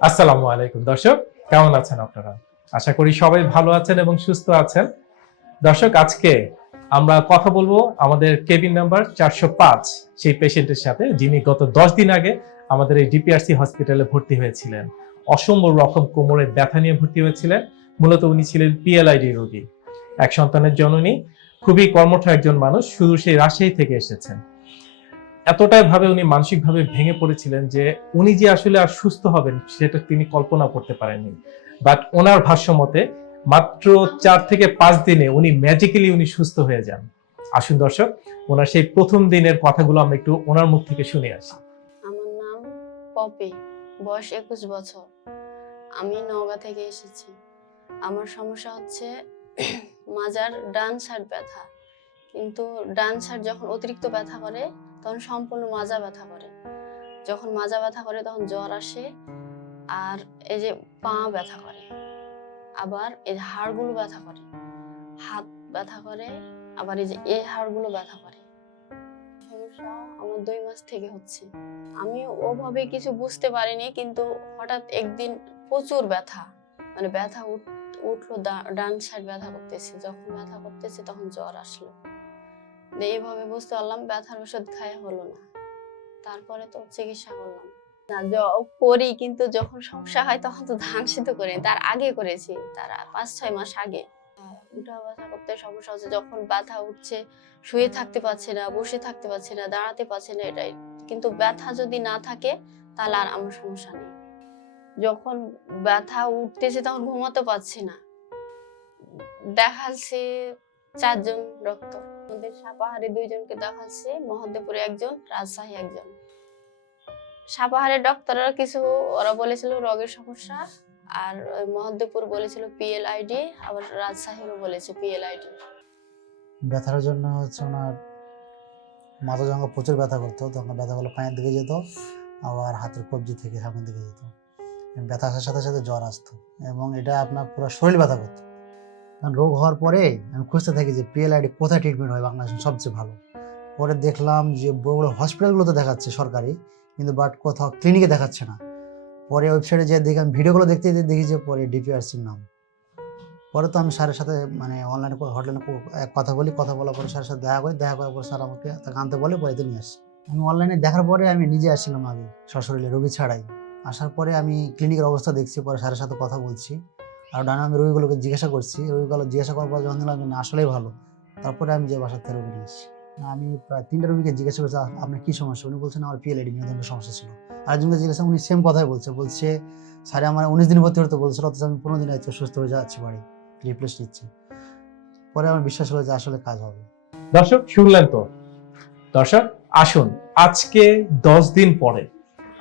আসসালামু আলাইকুম। দর্শক, কেমন আছেন আপনারা? আশা করি সবাই ভালো আছেন এবং সুস্থ আছেন। দর্শক, আজকে আমরা কথা বলব আমাদের কেবিন নাম্বার চারশো পাঁচ, সেই পেশেন্টের সাথে যিনি গত দশ দিন আগে আমাদের এই ডিপিআরসি হসপিটালে ভর্তি হয়েছিলেন। অসম্ভব রকম কোমরের ব্যথা নিয়ে ভর্তি হয়েছিলেন। মূলত উনি ছিলেন পিএলআইডি রোগী। এক সন্তানের জননী, খুবই কর্মঠ একজন মানুষ, শুধু সেই রাজশাহী থেকে এসেছেন। এতটাই ভাবে উনি মানসিকভাবে ভেঙে পড়েছিলেন যে উনি যে আসলে আর সুস্থ হবেন সেটা তিনি কল্পনা করতে পারেননি। বাট ওনার ভাষ্য মতে মাত্র চার থেকে পাঁচ দিনে উনি ম্যাজিক্যালি উনি সুস্থ হয়ে যান। আসুন দর্শক, ওনার সেই প্রথম দিনের কথাগুলো আমরা একটু ওনার মুখ থেকে শুনে আসি। আমার নাম পপি, বয়স একুশ বছর। আমি নওগাঁ থেকে এসেছি। আমার সমস্যা হচ্ছে মাজার ডান সাইড ব্যথা। কিন্তু ডান সাইড যখন অতিরিক্ত ব্যথা করে তখন সম্পূর্ণ মাজা ব্যথা করে। যখন মাজা ব্যথা করে তখন জ্বর আসে আর এই যে পা ব্যথা করে। আবার এই হাড়গুলো ব্যথা করে। হাত ব্যথা করে, আবার এই যে এই হাড়গুলো ব্যথা করে। আমার দুই মাস থেকে হচ্ছে। আমি ওভাবে কিছু বুঝতে পারিনি কিন্তু হঠাৎ একদিন প্রচুর ব্যথা। মানে ব্যথা উঠ- উঠল ডান সাইড ব্যথা করতেছে। যখন ব্যথা করতেছে তখন জ্বর আসলো। এইভাবে বুঝতে পারলাম ব্যথার ওষুধ খায় হলো না। তারপরে তো চিকিৎসা করলাম। করি, কিন্তু যখন সমস্যা হয় তখন তো ধান সিদ্ধ করি, তার আগে করেছি, তার পাঁচ, ছয় মাস আগে। উঠা বসা করতে সমস্যা হচ্ছে, যখন ব্যথা উঠছে, শুয়ে থাকতে পারছে না, বসে থাকতে পারছে না, দাঁড়াতে পারছে না, এটাই। কিন্তু ব্যথা যদি না থাকে, তাহলে আর আমার সমস্যা নেই। যখন ব্যথা উঠতেছে তখন ঘুমাতে পারছি না। দেখাচ্ছে চারজন ডক্টর আমাদের সাপাহারে দুইজনকে দেখাচ্ছে মহাদেবপুরে একজন, রাজশাহী একজন। সাপাহারের ডক্টররা কিছু, ওরা বলেছিল রোগের সমস্যা, আর মহাদেবপুর বলেছিল পিএলআইডি আবার রাজশাহীরও বলেছে পিএলআইডি ব্যথার জন্য হচ্ছে ওনার মাথা যখন প্রচুর ব্যথা করতো, তখন ব্যথাগুলো পায়ের দিকে যেত, আবার হাতের কবজি থেকে সামনের দিকে যেত। ব্যথা আসার সাথে সাথে জ্বর আসতো। এবং এটা আপনার পুরো শরীর ব্যথা করতো। রোগ হওয়ার পরে আমি খুঁজতে থাকি যে পিএলআইডি কোথায় ট্রিটমেন্ট হয় বাংলাদেশে সবচেয়ে ভালো। পরে দেখলাম যে বড় বড় হসপিটালগুলোতে দেখাচ্ছে সরকারি, কিন্তু বাট কোথাও ক্লিনিকে দেখাচ্ছে না। পরে ওয়েবসাইটে যে দেখি, আমি ভিডিওগুলো দেখতে দেখতে দেখি যে পরে ডিপিআরসির নাম। পরে তো আমি স্যারের সাথে মানে অনলাইনে হটলাইনে কথা বলি, কথা বলার পরে স্যারের সাথে দেখা করি, দেখা করার পর স্যার আমাকে তাকে আনতে বলে, পরে তো নিয়ে আসি। আমি অনলাইনে দেখার পরে আমি নিজে আসছিলাম আগে সশরীরে রোগী ছাড়াই। আসার পরে আমি ক্লিনিকের অবস্থা দেখছি, পরে স্যারের সাথে কথা বলছি। আর ডানে আমি রোগীগুলোকে জিজ্ঞাসা করছি, রোগীগুলো জিজ্ঞাসা করার পর যখন দেখলাম যে না, আসলেই ভালো। তারপরে আমি যে বাসার থেকে রোগী নিয়ে এসেছি। আমি প্রায় তিনটা রোগীকে জিজ্ঞাসা করছি আপনার কি সমস্যা? উনি বলছেন, আমার পিএলআইডি মেরুদণ্ডের সমস্যা ছিল। আরেকজনকে জিজ্ঞাসা, উনি সেম কথাই বলছে বলছে, স্যারে, আমার উনিশ দিন ভর্তি হতে বলছিল, অথচ আমি পনেরো দিন আজকে সুস্থ হয়ে যাচ্ছি, বাড়ি রিপ্লেস নিচ্ছি। পরে আমার বিশ্বাস হলো যে আসলে কাজ হবে। দর্শক, শুনলেন তো? দর্শক, আসুন, আজকে দশ দিন পরে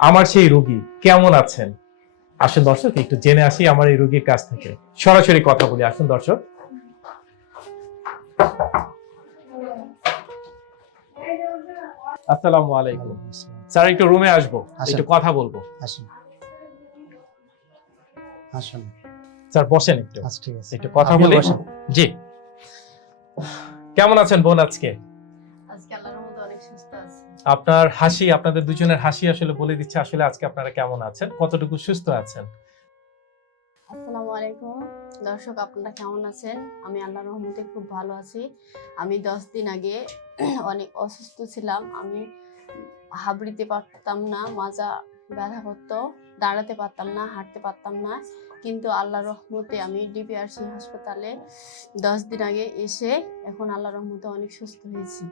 আমার সেই রোগী কেমন আছেন? আসুন দর্শক একটু জেনে আসি আমার এই রোগীর কাছ থেকে। সরাসরি কথা বলি আসুন দর্শক। আসসালামু আলাইকুম। স্যার একটু রুমে আসব একটু কথা বলব। আসুন। আসুন। স্যার বসেন একটু। আচ্ছা ঠিক আছে। একটু কথা বলি। জি। কেমন আছেন বোন আজকে? আপনার হাসি, আপনাদের দুজনের হাসি আসলে বলে দিচ্ছে আসলে আজকে আপনারা কেমন আছেন, কতটুকু সুস্থ আছেন। আসসালামু আলাইকুম। দর্শক, আপনারা কেমন আছেন? আমি আল্লাহর রহমতে খুব ভালো আছি। আমি দশ দিন আগে অনেক অসুস্থ ছিলাম। আমি হাবড়িতে পারতাম না, মাজা ব্যথা করতো, দাঁড়াতে পারতাম না, হাঁটতে পারতাম না। কিন্তু আল্লাহর রহমতে আমি ডিপিআরসি হাসপাতালে দশ দিন আগে এসে এখন আল্লাহ রহমতে অনেক সুস্থ হয়েছি।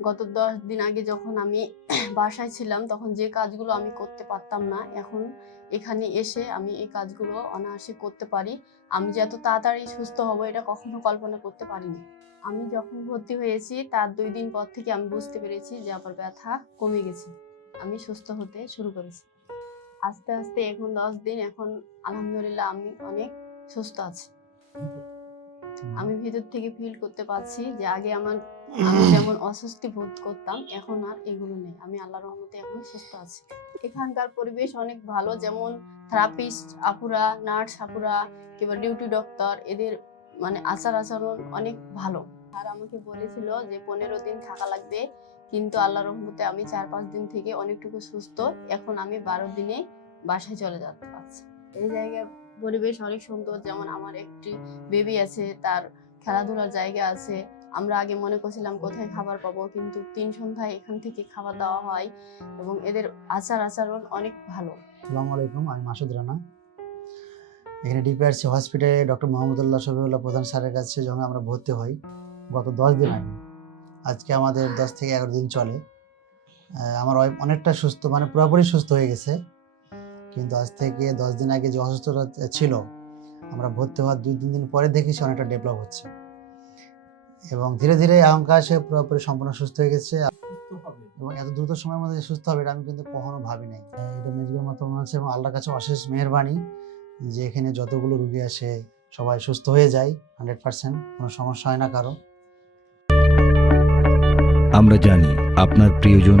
গত দশ দিন আগে যখন আমি বাসায় ছিলাম, তখন যে কাজগুলো আমি করতে পারতাম না, এখন এখানে এসে আমি এই কাজগুলো অনায়াসে করতে পারি। আমি যে এত তাড়াতাড়ি সুস্থ হব, এটা কখনো কল্পনা করতে পারিনি। আমি যখন ভর্তি হয়েছি, তার দুই দিন পর থেকে আমি বুঝতে পেরেছি যে আমার ব্যথা কমে গেছে। আমি সুস্থ হতে শুরু করেছি। আস্তে আস্তে এখন দশ দিন, এখন আলহামদুলিল্লাহ আমি অনেক সুস্থ আছি। আমি ভিতর থেকে ফিল করতে পারছি যে আগে আমার আমি যেমন অস্বস্তি বোধ করতাম এখন আর এগুলো নেই। আমি আল্লাহ রহমতে এখন সুস্থ আছি। এখানকার পরিবেশ অনেক ভালো যেমন থেরাপিস্ট আপুরা নার্স আপুরা কিংবা ডিউটি ডক্টর এদের মানে আচার আচরণ অনেক ভালো। আর আমাকে বলেছিল যে পনেরো দিন থাকা লাগবে কিন্তু আল্লাহ রহমতে আমি চার পাঁচ দিন থেকে অনেকটুকু সুস্থ। এখন আমি বারো দিনে বাসায় চলে যেতে পারছি। এই জায়গার পরিবেশ অনেক সুন্দর। যেমন আমার একটি বেবি আছে, তার খেলাধুলার জায়গা আছে। আমরা আগে মনে করছিলাম কোথায় খাবার পাবো, কিন্তু তিন সন্ধ্যায় এখান থেকে খাবার দেওয়া হয় এবং এদের আচার আচরণ অনেক ভালো। আসসালামু আলাইকুম, আমি মাসুদ রানা। এখানে ডিপিআরসি হসপিটালে ডক্টর মোহাম্মদুল্লাহ শফিউল্লাহ প্রধান স্যারের কাছে যখন আমরা ভর্তি হই, গত দশ দিন আগে। আজকে আমাদের দশ থেকে এগারো দিন চলে। আমার অনেকটা সুস্থ মানে পুরোপুরি সুস্থ হয়ে গেছে। কিন্তু আজ থেকে দশ দিন আগে যে অসুস্থতা ছিল, আমরা ভর্তি হওয়ার দুই, তিন দিন পরে দেখেছি অনেকটা ডেভেলপ হচ্ছে। এবং ধীরে ধীরে আহঙ্কা সে পুরোপুরি সম্পূর্ণ সুস্থ হয়ে গেছে। এবং এত দ্রুত সময়ের মধ্যে সুস্থ হবে এটা আমি কিন্তু কখনো ভাবি নাই। এটা মেজিকের মতো মনে হচ্ছে এবং আল্লাহর কাছে অশেষ মেহরবানি যে এখানে যতগুলো রুগী আসে সবাই সুস্থ হয়ে যায় হান্ড্রেড পার্সেন্ট কোনো সমস্যা হয় না কারও। আমরা জানি আপনার প্রিয়জন